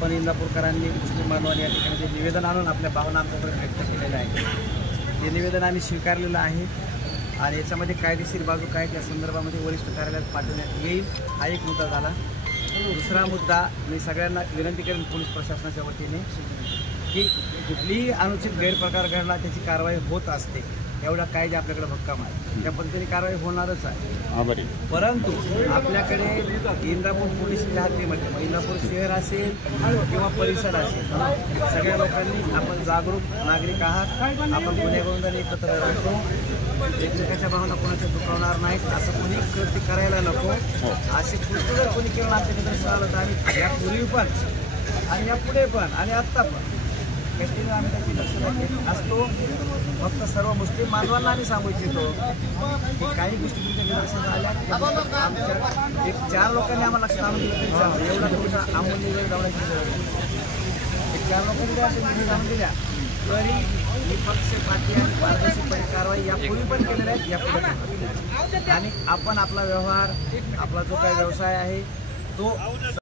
आपण इंदापूरकरांनी मुस्लिम बांधवांनी या ठिकाणी जे निवेदन आणून आपल्या भावना आमच्याकडे व्यक्त केलेल्या आहेत ते निवेदन आम्ही स्वीकारलेलं आहे आणि याच्यामध्ये कायदेशीर बाजू काय त्या संदर्भामध्ये वरिष्ठ कार्यालयात पाठवण्यात येईल हा एक मुद्दा झाला। दुसरा मुद्दा मी सगळ्यांना विनंती करेन पोलीस प्रशासनाच्या वतीने की कुठलीही अनुचित गैरप्रकार घडला त्याची कारवाई होत असते, एवढा कायदे आपल्याकडे भक्कम आहे, त्या पद्धतीने कारवाई होणारच आहे। परंतु आपल्याकडे इंदापूर पोलिसांच्या हद्दीमध्ये इंदापूर शहर असेल किंवा परिसर असेल सगळ्या लोकांनी आपण जागरूक नागरिक आहात, आपण गुन्हेगारांनी एकत्र राहतो, एकमेकाच्या भावना कोणाच्या दुखावणार नाहीत असं कोणी कृत्य करायला नको। असे कृत्य जर कोणी केलं आमच्या निदर्शनास आलं तर आम्ही यापूर्वी पण आणि यापुढे पण आणि आत्ता पण कंटिन्यू आम्ही त्याची दक्षता घेत असतो। फक्त सर्व मुस्लिम बांधवांना आम्ही सांगू इच्छितो की काही गोष्टी तुमच्या निदर्शनास आल्या आमच्या एक 4 लोकांनी आम्हाला लक्षात आणून दिलं एवढा तुमचा अमूल्य वेळ लावण्याची गरज नाही। एक 4 लोकांनी जर अशा निधी जाणून दिल्या तरी निपक्षपाती आणि पारदर्शकपणे कारवाई यापूर्वी पण केलेल्या आहेत, यापुढे आणि आपण आपला व्यवहार आपला जो काही व्यवसाय आहे तो